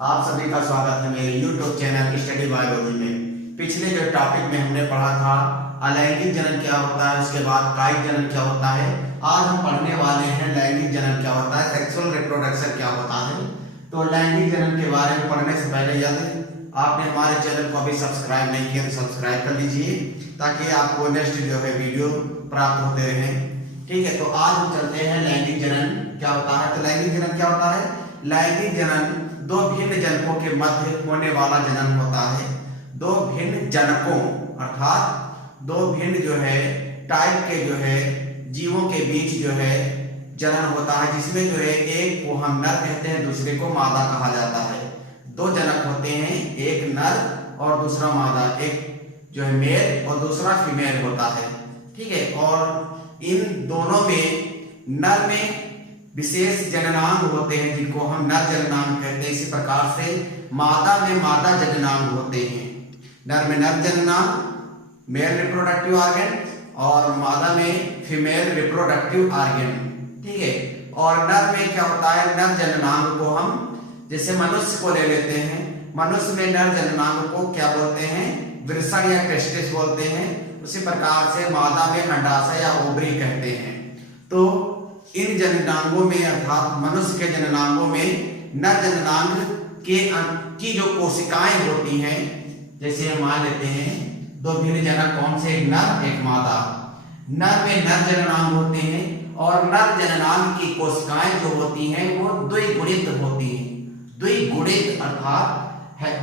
आप सभी का स्वागत है मेरे YouTube चैनल स्टडी बायोलॉजी में। पिछले जो टॉपिक में हमने पढ़ा था अलैंगिक जनन क्या होता है, उसके बाद कायिक जनन क्या होता है। आज हम पढ़ने वाले हैं लैंगिक जनन क्या होता है, सेक्सुअल रिप्रोडक्शन क्या होता है। तो लैंगिक जनन के बारे में पढ़ने से पहले यदि आपने हमारे चैनल को अभी सब्सक्राइब नहीं किया तो सब्सक्राइब कर लीजिए ताकि आपको नेक्स्ट जो है वीडियो प्राप्त होते रहे। ठीक है, तो आज हम चलते हैं लैंगिक जनन क्या होता है। तो लैंगिक जनन क्या होता है? लैंगिक जनन दो भिन्न जनकों के मध्य होने वाला जनन होता है। दो भिन्न जनकों अर्थात दो भिन्न जो है टाइप के जो है जीवों के बीच जो है जनन होता है, जिसमें जो है एक को हम नर कहते हैं, दूसरे को मादा कहा जाता है। दो जनक होते हैं, एक नर और दूसरा मादा, एक जो है मेल और दूसरा फीमेल होता है। ठीक है, और इन दोनों में नर में विशेष जननांग होते हैं जिनको हम नर जननांग कहते हैं। इसी प्रकार से मादा में मादा जननांग होते हैं। नर में नर जननांग मेल रिप्रोडक्टिव ऑर्गन और मादा में फीमेल रिप्रोडक्टिव ऑर्गन। ठीक है, और नर में क्या होता है, नर जननांग को हम जैसे मनुष्य को ले लेते हैं, मनुष्य में नर जननांग को क्या बोलते हैं, वृषण या टेस्टिस बोलते हैं। उसी प्रकार से मादा में अंडाशय या ओवरी कहते हैं। तो इन जननांगों में अर्थात मनुष्य के जननांगों में नर जननांग की जो कोशिकाएं होती हैं, जैसे हम मान लेते हैं दो भिन्न जनक कौन से, एक नर एक मादा। नर में नर जननांग होते हैं और नर जननांग की कोशिकाएं जो होती हैं वो द्विगुणित होती हैं। द्विगुणित अर्थात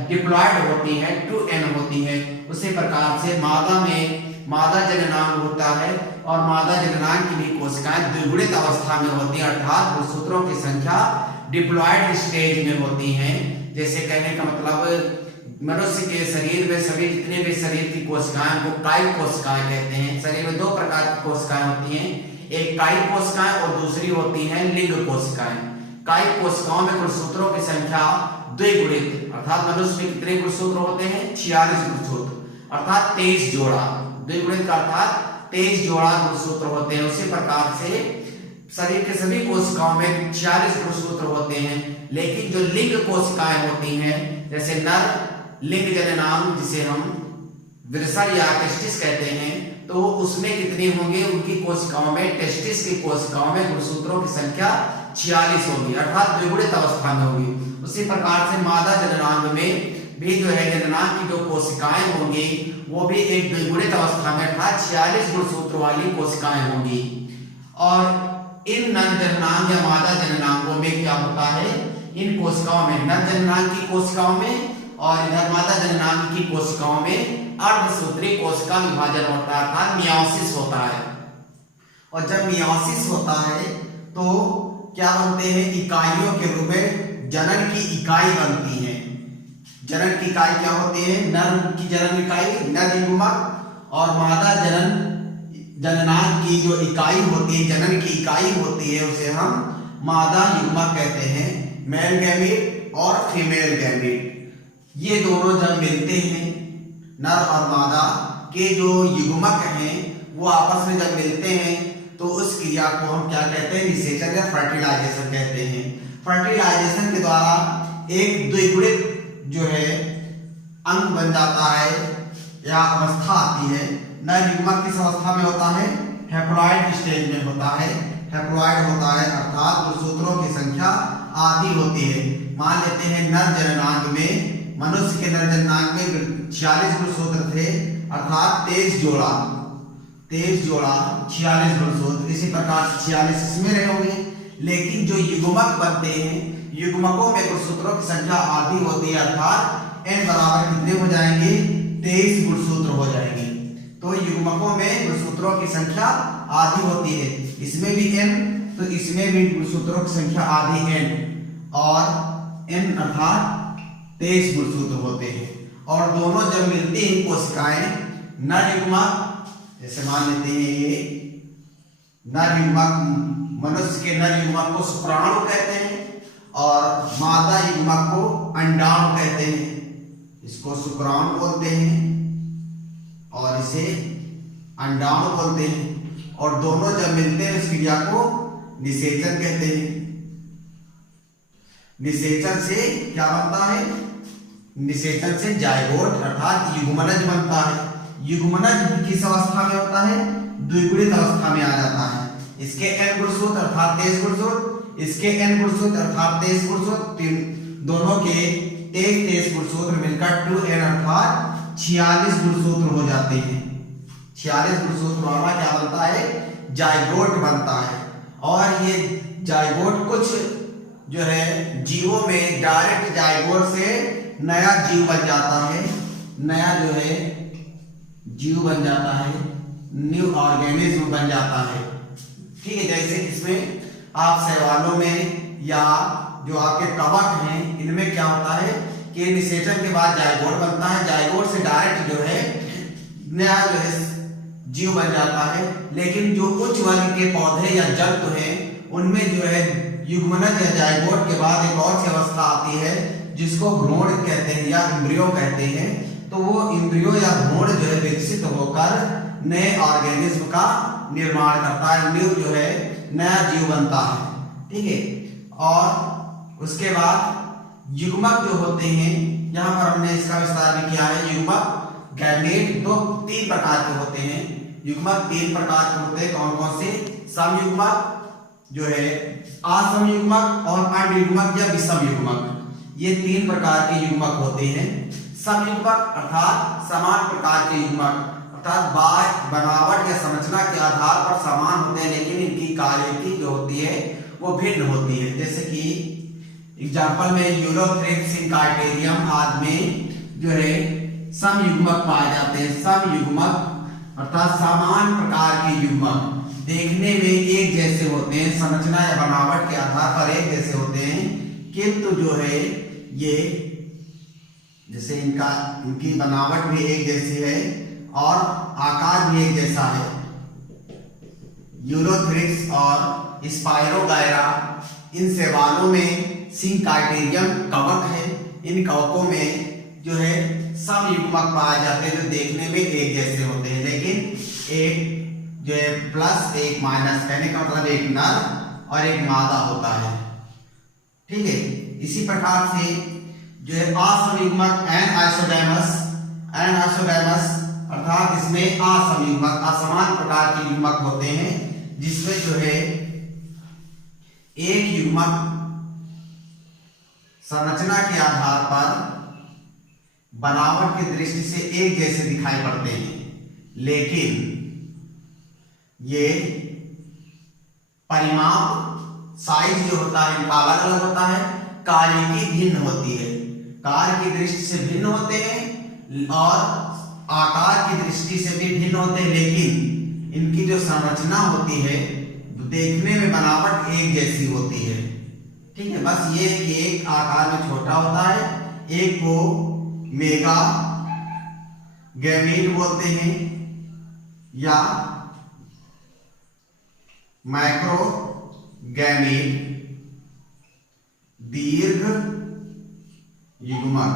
डिप्लॉयड होती हैं, 2n होती है। उसी प्रकार से मादा में मादा जननांग होता है और मादा जननांग की भी कोशिकाएं द्विगुणित अवस्था में होती हैं, अर्थात गुणसूत्रों की संख्या डिप्लॉयड स्टेज में होती हैं। जैसे कहने का मतलब मनुष्य के शरीर में सभी जितने भी शरीर की कोशिकाएं को कायिक कोशिकाएं कहते हैं। शरीर में दो प्रकार की कोशिकाएं होती हैं, एक कायिक कोशिकाएं और दूसरी होती हैं लिंग कोशिकाएं। कायिक कोशिकाओं में गुणसूत्रों की संख्या द्विगुणित अर्थात मनुष्य में कितने गुणसूत्र होते हैं, 46 गुणसूत्र अर्थात 23 जोड़ा। द्विगुणित का अर्थात 23 जोड़ा गुणसूत्र होते हैं। उसी प्रकार से शरीर के सभी कोशिकाओं में 46 गुणसूत्र होते हैं, लेकिन जो लिंग कोशिकाएं होती हैं जैसे नर लिंग जननांग जिसे हम वृषण या टेस्टिस कहते हैं, तो उसमें कितने होंगे, उनकी कोशिकाओं में टेस्टिस की कोशिकाओं में गुणसूत्रों की संख्या 46 होगी अर्थात द्विगुणित अवस्था में होगी। उसी प्रकार से मादा जननांग में भी जो है जननांग की जो कोशिकाएं होंगी वो भी एक द्विगुणित अवस्था में अर्थात 46 गुणसूत्र वाली कोशिकाएं होंगी। और इन नर जननांग या मादा जननांगों में क्या होता है, इन कोशिकाओं में नर जननांग की कोशिकाओं में और इधर मादा जननांग की कोशिकाओं में अर्धसूत्री कोशिका विभाजन होता है अर्थात मियोसिस होता है। और जब मियोसिस होता है तो क्या बनते हैं, इकाइयों के रूप में जनन की इकाई बनती है। जनन की इकाई क्या होती है, नर की जनन इकाई नर युग्मक और मादा जननांग की जो इकाई होती है, जनन की इकाई होती है, उसे हम मादा युग्मक कहते हैं। मेल गैमीट और फीमेल गैमीट ये दोनों जब मिलते हैं, नर और मादा के जो युग्मक हैं वो आपस में जब मिलते हैं तो उस क्रिया को हम क्या कहते हैं, निषेचन या फर्टिलाइजेशन कहते हैं। फर्टिलाइजेशन के द्वारा एक द्विगुणित जो है अंग बन जाता है या अवस्था आती है। नर युग्मक किस अवस्था में होता है, हैप्लॉइड स्टेज में होता है। हैप्लॉइड होता है अर्थात गुणसूत्रों की संख्या आधी होती है। मान लेते हैं नर जननांग में, मनुष्य के नर जननांग में 46 गुणसूत्र थे अर्थात 23 जोड़ा 46 गुणसूत्र। इसी प्रकार 46 इसमें रहे होंगे, लेकिन जो युग्मक बनते हैं युग्मकों में गुणसूत्रों की संख्या आधी होती है अर्थात n बराबर कितने हो जाएंगे, 23 गुणसूत्र हो जाएंगे। तो युग्मकों में गुणसूत्रों की संख्या आधी होती है, इसमें भी n तो इसमें भी गुणसूत्रों की संख्या आधी n और n अर्थात 23 गुणसूत्र होते हैं। और दोनों जब मिलती हैं कोशिकाएं, नर युग्मक जैसे मान लेते हैं ये नर युग्मक, मनुष्य के नर युग्मक को शुक्राणु कहते हैं और मादा युग्मक को अंडाणु कहते हैं। इसको शुक्राणु बोलते हैं और इसे अंडाणु बोलते हैं। और दोनों जब मिलते हैं इस क्रिया को निषेचन कहते हैं। निषेचन से क्या बनता है, निषेचन से जायगोट अर्थात युग्मनज बनता है। युग्मनज किस अवस्था में होता है, द्विगुणित अवस्था में आ जाता है। इसके n गुणसूत्र अर्थात 23 गुणसूत्र, इसके n गुणसूत्र अर्थात 23 गुणसूत्र, दोनों के 23 गुणसूत्र मिलकर 2n अर्थात 46 गुणसूत्र हो जाते हैं। 46 गुणसूत्र वाला क्या बनता है, जायगोट बनता है। और ये जायगोट कुछ जो है जीवों में डायरेक्ट जायगोट से नया जीव बन जाता है, नया जो है जीव बन जाता है, न्यू ऑर्गेनिज्म बन जाता है। ठीक है, जैसे इसमें आप शैवालों में या जो आपके कवक हैं इनमें क्या होता है कि निषेचन के बाद जायगोट बनता है, जायगोट से डायरेक्ट जो है नया जो है जीव बन जाता है। लेकिन जो उच्च वर्ग के पौधे या जंतु हैं उनमें जो है युग्मनज या जायगोट के बाद एक और सी अवस्था आती है जिसको भ्रूण कहते हैं या एम्ब्रियो कहते हैं। तो वो एम्ब्रियो या भ्रूण जो है विकसित होकर नए ऑर्गेनिज्म का निर्माण करता है, न्यू जो है नया जीव बनता है। ठीक है, और उसके बाद युग्मक जो होते हैं, यहाँ पर हमने इसका विस्तार भी किया है। युग्मक गैमेट तीन प्रकार के होते हैं। युग्मक तीन प्रकार के होते हैं, कौन कौन से, समयुग्मक जो है, असमयुग्मक और अयुग्मक या विषम युग्मक, ये तीन प्रकार के युग्मक होते हैं। समयुग्मक अर्थात समान प्रकार के युग्मक अर्थात बनावट या संरचना के आधार पर समान होते हैं लेकिन इनकी कार्यकी जो होती है वो भिन्न होती है। जैसे कि एग्जांपल में यूलोथ्रिक्स, सिंकाइटेरियम आदि में जो है समयुग्मक पाए जाते हैं। समयुग्मक अर्थात समान प्रकार के युग्मक देखने में एक जैसे होते हैं, संरचना या बनावट के आधार पर एक जैसे होते हैं, किंतु जो है ये जैसे इनकी बनावट भी एक जैसी है और आकार भी एक जैसा है। यूलोथ्रिक्स और स्पाइरोगायरा इन शैवालों में सिंकाइटेरियम कवक है। इन कवकों में जो है समयुग्मक पाए जाते हैं जो देखने में एक जैसे होते हैं, लेकिन एक जो है प्लस एक माइनस, कहने का मतलब एक नर और एक मादा होता है। ठीक है, इसी प्रकार से जो है असमयुग्मक एनाइसोडर्मस अर्थात इसमें असमयुग्मक असमान प्रकार के युग्मक होते हैं जिसमें जो है एक युग्मक संरचना के आधार पर बनावट की दृष्टि से एक जैसे दिखाई पड़ते हैं, लेकिन ये परिमाप साइज जो होता है इनका अलग अलग होता है, कार्य की भिन्न होती है, कार्य की दृष्टि से भिन्न होते हैं और आकार की दृष्टि से भी भिन्न होते हैं, लेकिन इनकी जो संरचना होती है देखने में बनावट एक जैसी होती है। ठीक है, बस ये कि एक आकार में छोटा होता है, एक को मेगा गैमीट बोलते हैं या माइक्रो गैमीट दीर्घ युग्मक।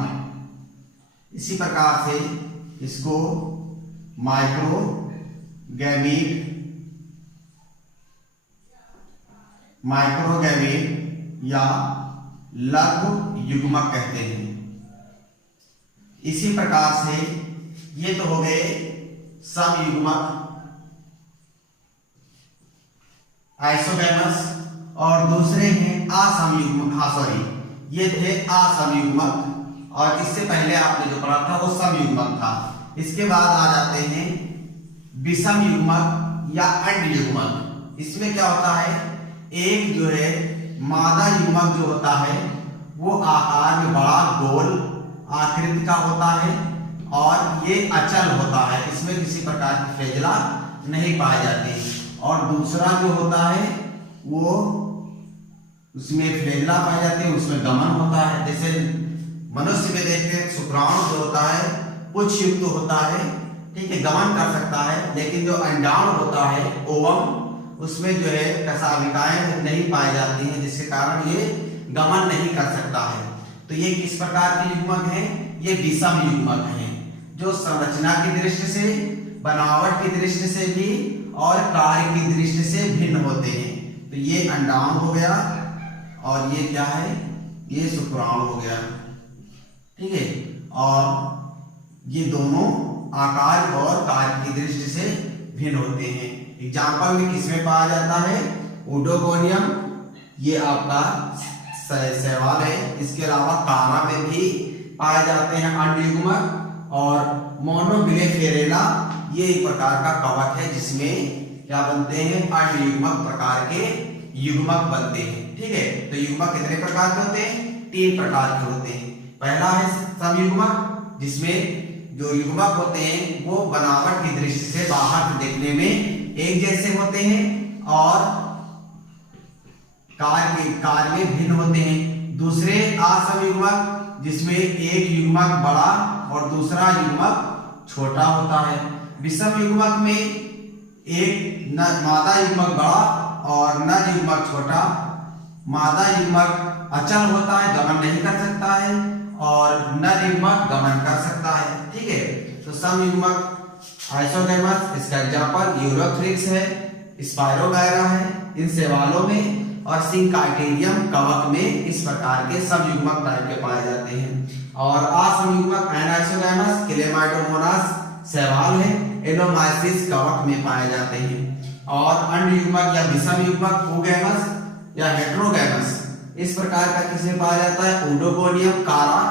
इसी प्रकार से इसको माइक्रो गैमीट या लघु युग्मक कहते हैं। इसी प्रकार से ये तो हो गए समयुग्मक आइसोडर्मस और दूसरे हैं असमयुग्मक, ये थे असमयुग्मक और इससे पहले आपने जो पढ़ा था वो समयुग्मक था। इसके बाद आ जाते हैं विषम युग्मक या अंड युग्मक। इसमें क्या होता है, एक जो है मादा युग्मक जो होता है वो आकार में बड़ा गोल आकृति का होता है और ये अचल होता है, इसमें किसी प्रकार की फेजला नहीं पाई जाती। और दूसरा जो होता है वो उसमें फ्लेगला पाई जाती है, उसमें गमन होता है। जैसे मनुष्य में देखते हैं शुक्राणु जो होता है पुच्छ युक्त होता है, ठीक है, गमन कर सकता है, लेकिन जो अंडाणु होता है ओवम उसमें जो है कशाविकाएं नहीं पाई जाती हैं, जिसके कारण ये गमन नहीं कर सकता है। तो ये किस प्रकार के युग्मक हैं, ये विषम युग्मक हैं जो संरचना की दृष्टि से, बनावट की दृष्टि से भी और कार्य की दृष्टि से भिन्न होते हैं। तो ये अंडाणु हो गया और ये क्या है ये शुक्राणु हो गया, ठीक है। और ये दोनों आकार और कार्य की दृष्टि से भिन्न होते हैं। एग्जाम्पल में किसमें पाया जाता है? ओडोगोनियम, ये आपका शैवाल है। इसके अलावा कारा में भी पाए जाते हैं अंड युग्मक। और मोनोबिलेफेरेला ये एक प्रकार का कवक है जिसमें क्या बनते हैं? अंड युग्मक प्रकार के युग्मक बनते हैं, ठीक है। तो युग्मक कितने प्रकार के होते हैं? 3 प्रकार के होते हैं। पहला है समयुग्मक, जिसमें जो युग्मक होते हैं वो बनावट की दृष्टि से बाहर से देखने में एक जैसे होते हैं और कार्य में भिन्न होते हैं। दूसरे असमयुग्मक, जिसमें एक युग्मक बड़ा और दूसरा युग्मक छोटा होता है। विषम युग्मक में एक मादा युग्मक बड़ा और नर युग्मक छोटा। मादा युग्मक अचल होता है, गमन नहीं कर सकता है, और नर युग्मक गमन कर सकता है, ठीक है। तो समयुग्मक आइसोगैमस, इसका एग्जांपल यूरोथ्रिक्स है, स्पाइरोगायरा है, इन शैवालों में। और सिंकाइटेरियम कवक में इस प्रकार के समयुग्मक टाइप के पाए जाते हैं। और असमयुग्मक एनाइसोगैमस क्लेमाइडोमोनास शैवाल है, एनोमाइसिस कवक में पाए जाते हैं। और अंड युग्मक या विषम युग्मक ओगैमस या हेटेरोगैमस इस प्रकार का किसमें पाया जाता है? ओडोगोनियम कारा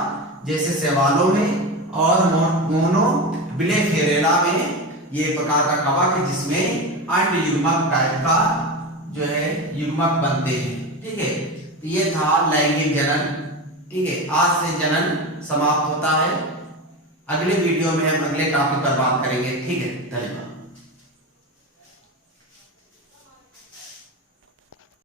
जैसे शैवालों में। और मोनोबिलेफेरेला में ये प्रकार का कवक है जिसमें अंड युग्मक टाइप का जो है युग्मक बनते हैं, ठीक है। तो ये था लैंगिक जनन, ठीक है। आज से जनन समाप्त होता है। अगले वीडियो में हम अगले टॉपिक पर बात करेंगे, ठीक है। धन्यवाद।